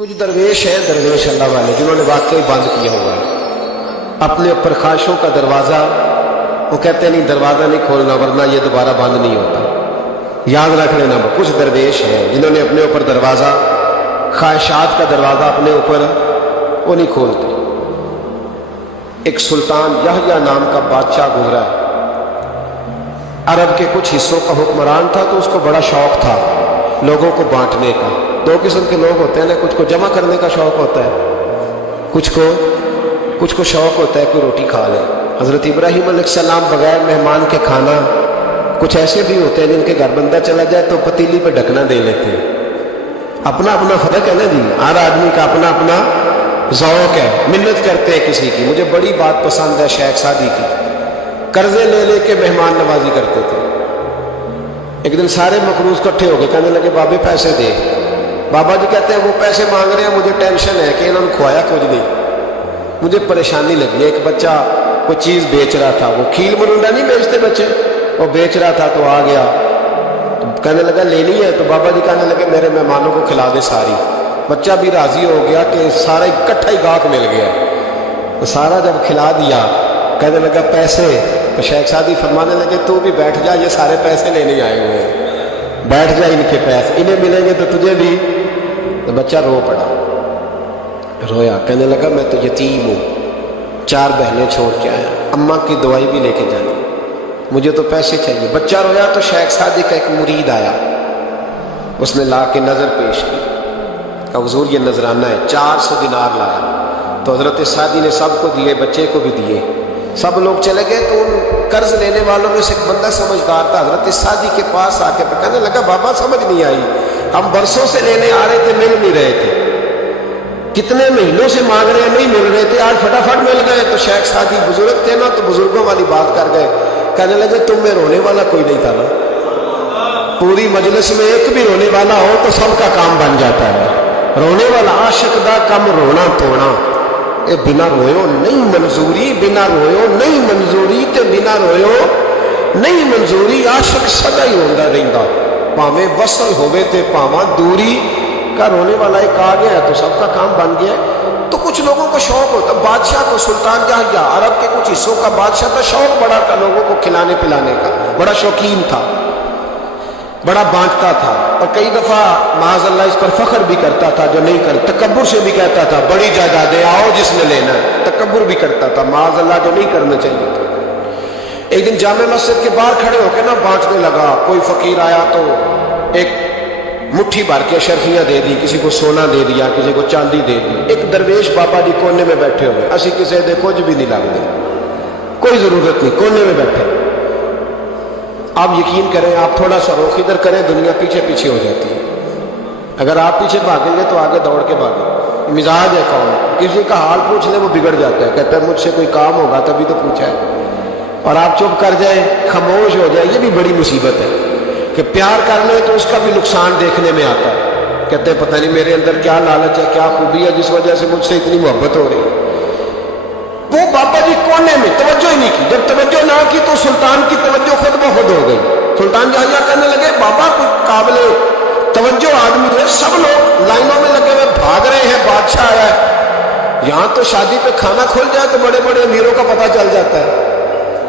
कुछ दरवेश हैं, दरवेश अल्लाह वाले, जिन्होंने वाकई बंद किया हुआ है अपने ऊपर ख्वाहिशों का दरवाज़ा। वो कहते नहीं दरवाज़ा नहीं खोलना वरना ये दोबारा बंद नहीं होता। याद रख लेना, कुछ दरवेश हैं जिन्होंने अपने ऊपर दरवाज़ा, ख्वाहिशात का दरवाज़ा अपने ऊपर वो नहीं खोलते। एक सुल्तान यहया नाम का बादशाह गुजरा है, अरब के कुछ हिस्सों का हुक्मरान था, तो उसको बड़ा शौक था लोगों को बांटने का। दो किस्म के लोग होते हैं ना, कुछ को जमा करने का शौक होता है, कुछ को शौक होता है कि रोटी खा ले। हज़रत इब्राहीम अलैहिस्सलाम बगैर मेहमान के खाना, कुछ ऐसे भी होते हैं जिनके घर बंदा चला जाए तो पतीली पे ढकना दे लेते हैं। अपना अपना फर्क है ना जी, हर आदमी का अपना अपना ज़ौक़ है, मिन्नत करते हैं किसी की। मुझे बड़ी बात पसंद है शेख सादी की, कर्जे ले ले के मेहमान नवाजी करते थे। एक दिन सारे मकरूज इकट्ठे हो गए, कहने लगे बाबे पैसे दे। बाबा जी कहते हैं वो पैसे मांग रहे हैं, मुझे टेंशन है कि इन्होंने खोया कुछ नहीं, मुझे परेशानी लगी। एक बच्चा कोई चीज़ बेच रहा था, वो खील मरुंडा नहीं बेचते बच्चे, वो बेच रहा था तो आ गया, तो कहने लगा लेनी है, तो बाबा जी कहने लगे मेरे मेहमानों को खिला दे सारी। बच्चा भी राजी हो गया कि सारा इकट्ठा ही गाहक मिल गया, तो सारा जब खिला दिया कहने लगा पैसे, तो शेख सादी फरमाने लगे तू भी बैठ जा, ये सारे पैसे लेने आए हुए हैं, बैठ जा, इनके पैसे इन्हें मिलेंगे तो तुझे भी। तो बच्चा रो पड़ा, रोया, कहने लगा मैं तो यतीम हूँ, 4 बहनें छोड़ के आया, अम्मा की दवाई भी लेके जानी, मुझे तो पैसे चाहिए। बच्चा रोया तो शेख सादी का एक मुरीद आया, उसने ला के नज़र पेश की, कहा हुजूर ये नजराना है, 400 दिनार लाया। तो हजरत सादी ने सबको दिए, बच्चे को भी दिए, सब लोग चले गए। तो उन कर्ज लेने वालों में से एक बंदा समझदार था, हजरत सादी के पास आके कहने लगा बाबा समझ नहीं आई, हम बरसों से लेने आ रहे थे, मिल नहीं रहे थे, कितने महीनों से मांग रहे हैं, नहीं मिल रहे थे, आज फटाफट मिल गए। तो शेख सादी बुजुर्ग थे ना, तो बुजुर्गों वाली बात कर गए, कहने लगे तुम में रोने वाला कोई नहीं था ना, पूरी मजलिस में एक भी रोने वाला हो तो सबका काम बन जाता है। रोने वाला आशिक दा कम रोना तोड़ा, ए बिना रोयो नहीं मंजूरी, बिना रोयो नहीं मंजूरी, ते बिना रोयो नहीं मंजूरी। आशिक सदा ही होंदा रहिंदा, भावे वसल होवे ते भावा दूरी का। रोने वाला एक आ गया है तो सबका काम बन गया। तो कुछ लोगों को शौक होता, बादशाह को, सुल्तान जहाँ अरब के कुछ हिस्सों का बादशाह था, शौक बड़ा था लोगों को खिलाने पिलाने का, बड़ा शौकीन था, बड़ा बांटता था, और कई दफा माज़अल्लाह इस पर फख्र भी करता था जो नहीं कर, तकब्बुर से भी कहता था बड़ी जायदादें आओ जिसने लेना है, तकब्बुर भी करता था माज़अल्लाह, जो नहीं करना चाहिए था। एक दिन जामे मस्जिद के बाहर खड़े होकर ना बांटने लगा, कोई फकीर आया तो एक मुट्ठी भर के शर्फियां दे दी, किसी को सोना दे दिया, किसी को चांदी दे दी। एक दरवेश बाबा जी कोने में बैठे हुए, असी किसी दे कुछ भी नहीं लगते, कोई जरूरत नहीं, कोने में बैठे। आप यकीन करें, आप थोड़ा सा रुख इधर करें, दुनिया पीछे पीछे हो जाती है। अगर आप पीछे भागेंगे तो आगे दौड़ के भागें। मिजाज है कौन, किसी का हाल पूछ ले वो बिगड़ जाता है, कहता है मुझसे कोई काम होगा तभी तो पूछा है, और आप चुप कर जाए, खामोश हो जाए, ये भी बड़ी मुसीबत है। कि प्यार कर ले तो उसका भी नुकसान देखने में आता है, कहते हैं पता नहीं मेरे अंदर क्या लालच है, क्या खूबी है जिस वजह से मुझसे इतनी मोहब्बत हो रही है। वो बाबा जी कोने में तवज्जो ही नहीं की, जब तवज्जो ना की तो सुल्तान की तवज्जो खुद ब खुद हो गई। सुल्तान जहाँ कहने लगे बाबा कोई काबिले तवज्जो आदमी है, सब लोग लाइनों में लगे हुए भाग रहे हैं, बादशाह आया है। यहाँ तो शादी पे खाना खुल जाए तो बड़े बड़े अमीरों का पता चल जाता है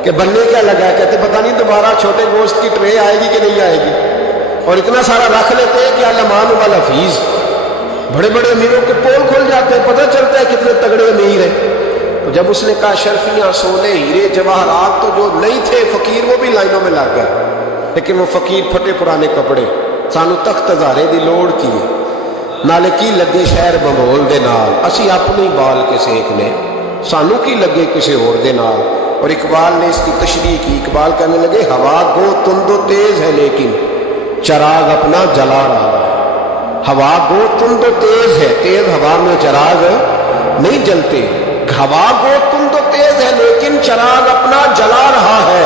कि बनने क्या लगा है, कहते पता नहीं दोबारा छोटे गोश्त की ट्रे आएगी कि नहीं आएगी, और इतना सारा रख लेते हैं कि अलमान वाला फीस। बड़े बड़े अमीरों के पोल खुल जाते हैं, पता चलता है कितने तगड़े अमीर हैं। तो जब उसने कहा शर्फियाँ सोने हीरे जवाहरात, तो जो नहीं थे फकीर वो भी लाइनों में लग गए। लेकिन वो फकीर फटे पुराने कपड़े, सानू तख्त हज़ारे दी लोड़ की नाले की लगे शहर बंगोल दे नाल, असी अपने बाल के सेकने, सानू की लगे किसी होर दे नाल। और इकबाल ने इसकी तशरीह की, इकबाल कहने लगे हवा गो तुंदो तेज है लेकिन चराग अपना जला रहा है। हवा गो तुंदो तेज है, तेज हवा में चराग नहीं जलते, हवा गो तुंदो तेज है लेकिन चराग अपना जला रहा है।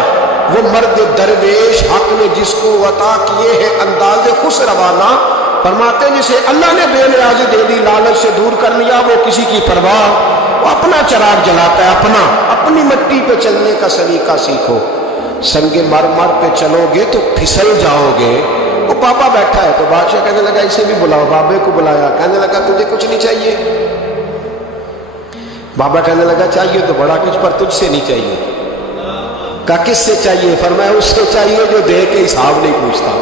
वो मर्द दरवेश हक ने जिसको अता किए हैं अंदाज़े खुश रवाना, फरमाते जिसे अल्लाह ने बेनियाज़ी दे दी, लालच से दूर कर लिया, वो किसी की परवाह, वो अपना चराग जलाता है, अपनी मिट्टी पे चलने का सलीका सीखो। संगे मर पे चलोगे तो फिसल जाओगे, वो पापा बैठा है। तो बादशाह कहने लगा इसे भी बुलाओ। बाबे को बुलाया, कहने लगा तुझे कुछ नहीं चाहिए? बाबा कहने लगा चाहिए तो बड़ा कुछ, पर तुझसे नहीं चाहिए। कहा किससे चाहिए? फरमाया उससे चाहिए जो दे के हिसाब नहीं पूछता,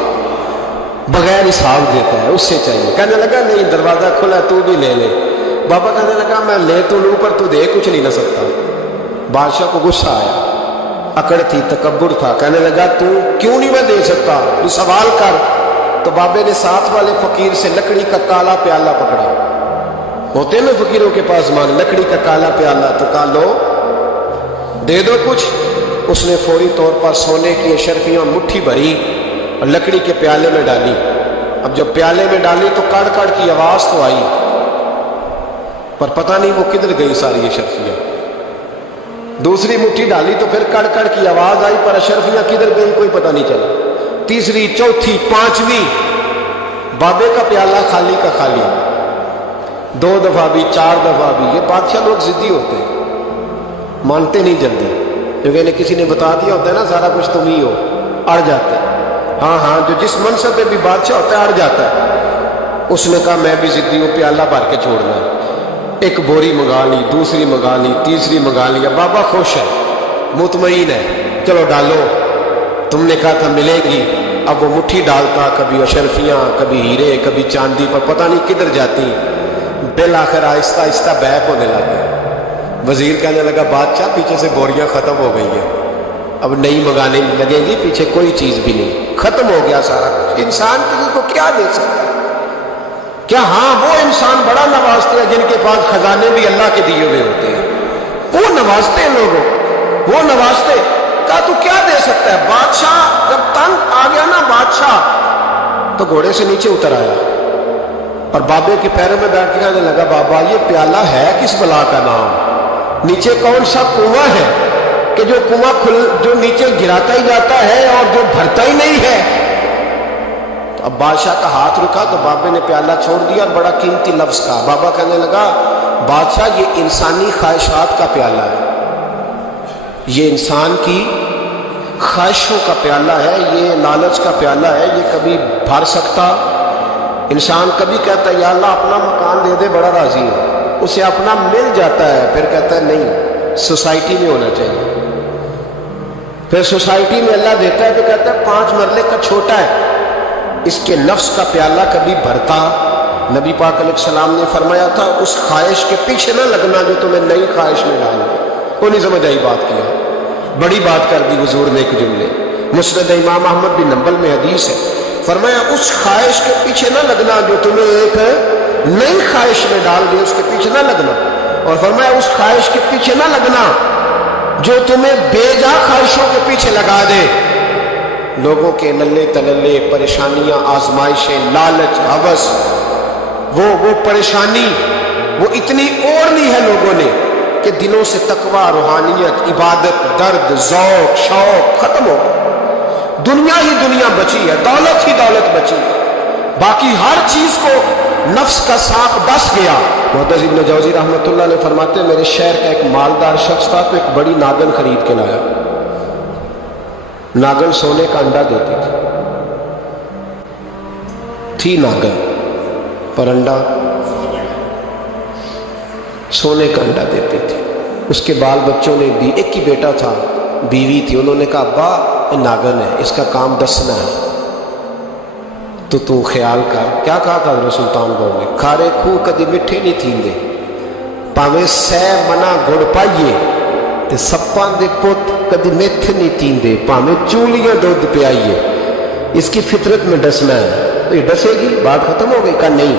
बगैर हिसाब देता है, उससे चाहिए। कहने लगा नहीं, दरवाजा खुला, तू भी ले ले। बाबा कहने लगा मैं ले तो लूं पर तू दे कुछ नहीं ना सकता। बादशाह को गुस्सा आया, अकड़ थी, तकब्बुर था। कहने लगा तू क्यों नहीं मैं दे सकता, तू सवाल कर। तो बाबे ने साथ वाले फकीर से लकड़ी का काला प्याला पकड़ा, होते ना फकीरों के पास मांग, लकड़ी का काला प्याला। तो कहा लो दे दो कुछ। उसने फौरी तौर पर सोने की अशरफियां मुट्ठी भरी और लकड़ी के प्याले में डाली। अब जब प्याले में डाली तो कड़ कड़ की आवाज तो आई, पर पता नहीं वो किधर गई सारी अशरफियां। दूसरी मुट्ठी डाली तो फिर कड़ कड़ की आवाज आई, पर अशरफियां किधर गई कोई पता नहीं चला। तीसरी, चौथी, पांचवी, बाबे का प्याला खाली का खाली। 2 दफा भी, 4 दफा भी। ये बादशाह लोग जिद्दी होते हैं, मानते नहीं जल्दी। क्योंकि किसी ने बता दिया होता है ना सारा कुछ तुम ही हो, अड़ जाते हैं। हाँ हाँ, जो जिस मनसब पे भी बादशाह होता है अड़ जाता है। उसने कहा मैं भी जिद्दी हूँ, प्याला भर के छोड़ना है। एक बोरी मंगा ली, दूसरी मंगा ली, तीसरी मंगा लिया। बाबा खुश है, मुतमईन है, चलो डालो, तुमने कहा था मिलेगी। अब वो मुट्ठी डालता, कभी अशरफियाँ, कभी हीरे, कभी चांदी, पर पता नहीं किधर जाती। बिल आखिर आहिस्ता आहिस्ता बैक होने लगा। वजीर कहने लगा बादशाह पीछे से बोरियां खत्म हो गई हैं, अब नई मंगाने लगेगी, पीछे कोई चीज भी नहीं, खत्म हो गया सारा कुछ। इंसान किसी को क्या दे सकता है? क्या हाँ वो इंसान बड़ा नवाजते हैं जिनके पास खजाने भी अल्लाह के दिए हुए होते हैं, वो नवाजते हैं लोगों, वो नवाजते। कहा तू क्या दे सकता है? बादशाह जब तंग आ गया ना बादशाह, तो घोड़े से नीचे उतर आया और बाबे के पैरों में बैठ के कहने लगा बाबा ये प्याला है किस बला का नाम? नीचे कौन सा कुआं है कि जो कुआं जो नीचे गिराता ही जाता है और जो भरता ही नहीं है? तो अब बादशाह का हाथ रुका तो बाबे ने प्याला छोड़ दिया और बड़ा कीमती लफ्ज कहा। बाबा कहने लगा बादशाह ये इंसानी ख्वाहिशात का प्याला है, ये इंसान की ख्वाहिशों का प्याला है, ये लालच का प्याला है, ये कभी भर सकता। इंसान कभी कहता है या अल्लाह अपना मकान दे दे, बड़ा राजी है, उसे अपना मिल जाता है, फिर कहता है नहीं सोसाइटी में होना चाहिए। फिर सोसाइटी में अल्लाह देता है तो कहता है 5 मरले का छोटा है। इसके नफ्स का प्याला कभी भरता। नबी पाक अलैहिस्सलाम ने फरमाया था उस ख्वाहिश के पीछे ना लगना जो तुम्हें नई ख्वाहिश में डाल दे। को नहीं समझ आई बात किया, बड़ी बात कर दी हुजूर ने एक जुमले। मुस्नद इमाम अहमद बिन नंबल में हदीस है, फरमाया उस ख्वाहिश के पीछे ना लगना जो तुम्हें एक नई ख्वाहिश में डाल दे, उसके पीछे ना लगना। और फरमाया उस ख्वाहिश के पीछे ना लगना जो तुम्हें बेजा ख्वाहिशों के पीछे लगा दे। लोगों के नल्ले तलल्ले, परेशानियां, आजमाइशें, लालच, हवस, वो परेशानी वो इतनी ओढ़ ली है लोगों ने कि दिलों से तकवा, रूहानियत, इबादत, दर्द, ज़ौक़, शौक़ खत्म हो गया। दुनिया ही दुनिया बची है, दौलत ही दौलत बची है, बाकी हर चीज को नफ्स का सांप डस गया। मुहद्दिस इब्न जौज़ी रहमतुल्लाह अलैह फरमाते हैं मेरे शहर का एक मालदार शख्स था तो एक बड़ी नागन खरीद के लाया। नागन सोने का अंडा देती थी नागन, पर अंडा सोने का अंडा देती थी। उसके बाल बच्चों ने दी, एक ही बेटा था, बीवी थी। उन्होंने कहा अब्बा ये नागन है, इसका काम दसना है, तो तू ख्याल कर। क्या कहा था हज़रत सुल्तान बहू ने? खारे खूह कदी मिठे नहीं थींदे, भावें सै मना गुड़ पाइए, ते सप्पां दे पुत कदी मिठ नहीं थींदे, भावें चूलियां दूध पियाइए। इसकी फितरत में डसना है, तो ये डसेगी, बात खत्म हो गई। का नहीं,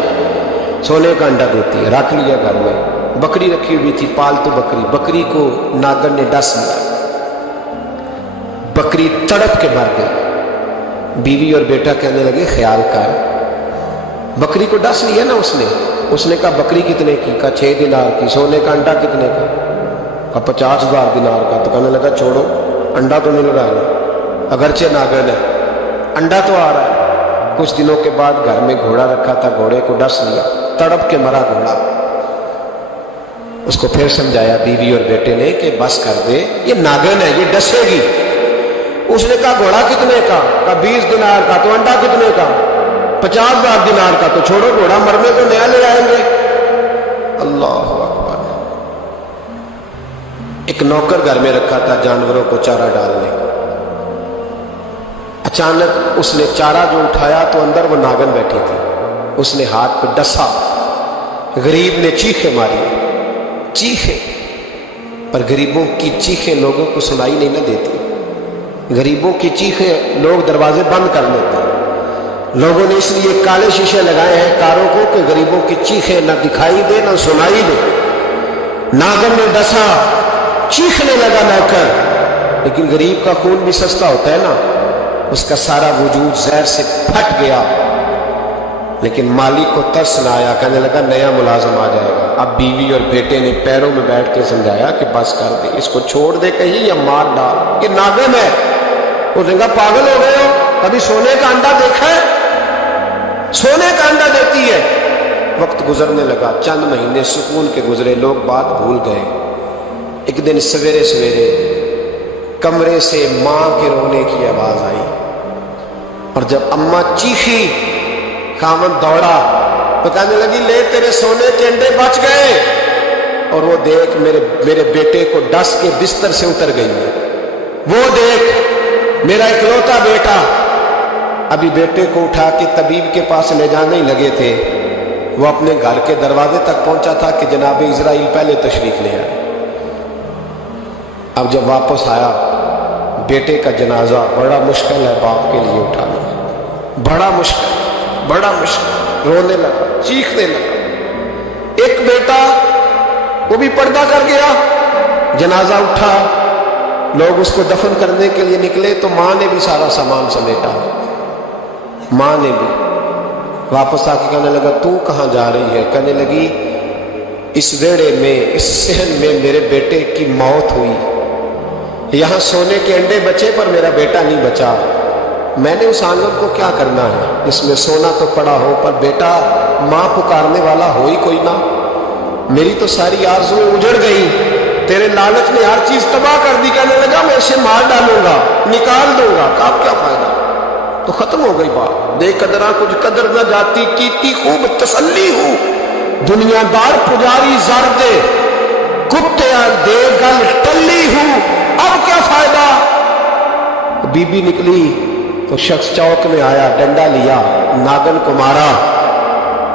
सोने का अंडा देती है। रख लिया घर में। बकरी रखी हुई थी, पालतू बकरी, बकरी को नागर ने डस लिया, बकरी तड़प के मर गई। बीवी और बेटा कहने लगे ख्याल कर, बकरी को डस लिया ना उसने कहा बकरी कितने की? का 6 दिनार की। सोने का अंडा कितने का? का 50,000 दिनार का। तो कहने लगा छोड़ो, अंडा तो मिल रहा है ना, अगरचे नागन है, अंडा तो आ रहा है। कुछ दिनों के बाद घर में घोड़ा रखा था, घोड़े को डस लिया, तड़प के मरा घोड़ा। उसको फिर समझाया बीवी और बेटे ने कि बस कर दे, ये नागन है, ये डसेगी। اس نے کہا گھوڑا کتنے کا؟ کہا 20 دینار کا۔ تو انڈا کتنے کا؟ 50,000 دینار کا۔ تو چھوڑو گھوڑا، مرنے کو نیا لے آئیں گے۔ اللہ اکبر۔ ایک نوکر گھر میں رکھا تھا جانوروں کو چارہ ڈالنے کو۔ اچانک اس نے چارہ جو اٹھایا تو اندر وہ ناگن بیٹھی تھی، اس نے ہاتھ پہ ڈسا، غریب نے چیخیں ماری، چیخیں، پر غریبوں کی چیخیں لوگوں کو سنائی نہیں نہ دیتی، غریبوں کی چیخیں لوگ دروازے بند کر لیتے ہیں۔ لوگوں نے اس لیے کالے شیشے لگائے ہیں کاروں کو کہ غریبوں کی چیخیں نہ دکھائی دے نہ سنائی دے۔ ناگن نے ڈسا، چیخنے لگا نوکر، لیکن غریب کا خون بھی سستا ہوتا ہے نا، اس کا سارا وجود زہر سے پھٹ گیا۔ لیکن مالک کو ترس نہ آیا، کہنے لگا نیا ملازم آ جائے گا۔ اب بیوی اور بیٹے نے پیروں میں بیٹھ کے سمجھایا کہ بس کر دے، اس کو چھوڑ دے کہیں یا مار ڈال، یہ ناگن ہے۔ اس نے کہا پاگل ہو گئے ہو، کبھی سونے کا انڈا دیکھا ہے؟ سونے کا انڈا دیتی ہے۔ وقت گزرنے لگا، چند مہینے سکون کے گزرے، لوگ بات بھول گئے۔ ایک دن سویرے سویرے کمرے سے ماں کے رونے کی آواز آئی، اور جب اماں چیخی خاوند دوڑا تو کہنے لگی لے تیرے سونے کے انڈے بچ گئے۔ اور وہ دیکھ میرے بیٹے کو ڈس کے بستر سے اتر گئی ہے، وہ دیکھ میرا اکلوتا بیٹا۔ ابھی بیٹے کو اٹھا کے طبیب کے پاس لے جانے ہی لگے تھے، وہ اپنے گھر کے دروازے تک پہنچا تھا کہ جناب اسرائیل پہلے تشریف لے آئے۔ اب جب واپس آیا، بیٹے کا جنازہ بڑا مشکل ہے باپ کے لیے اٹھانا، بڑا مشکل، بڑا مشکل۔ رونے لگا، چیخنے لگا۔ ایک بیٹا وہ بھی پردہ کر گیا، جنازہ اٹھا، لوگ اس کو دفن کرنے کے لیے نکلے تو ماں نے بھی سارا سامان سمیٹا، ماں نے بھی۔ واپس آ کے کہنے لگا تو کہاں جا رہی ہے؟ کہنے لگی اس ویڑے میں، اس صحن میں میرے بیٹے کی موت ہوئی، یہاں سونے کے انڈے بچے پر میرا بیٹا نہیں بچا، میں نے اس آنگن کو کیا کرنا ہے جس میں سونا تو پڑا ہو پر بیٹا ماں پکارنے والا ہو ہی کوئی نہ۔ میری تو ساری آرزویں اجڑ گئی، تیرے لالچ نے ہر چیز تباہ کر دی۔ کہنے لگا میں اسے مار ڈالوں گا، نکال دوں گا۔ اب کیا فائدہ، تو ختم ہو گئی بات۔ بے قدرا کچھ قدر نہ جاتی، کیتی خوب تسلی ہوں، دنیا دار پجاری زر دے، کتیا دے گل ٹلی ہوں، اب کیا فائدہ۔ بی بی نکلی تو شخص چوک میں آیا، ڈنڈا لیا، ناگن کو مارا۔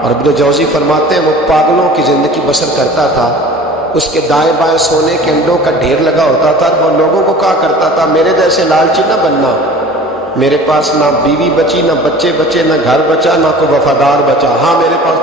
اور ابن جوزی فرماتے ہیں وہ پاگلوں کی زندگی بسر کرتا تھا، اس کے دائیں بائیں سونے کے انڈوں کا ڈھیر لگا ہوتا تھا۔ وہ لوگوں کو کہا کرتا تھا میرے جیسے لالچی نہ بننا، میرے پاس نہ بیوی بچی، نہ بچے بچے، نہ گھر بچا، نہ کوئی وفادار بچا، ہاں میرے پاس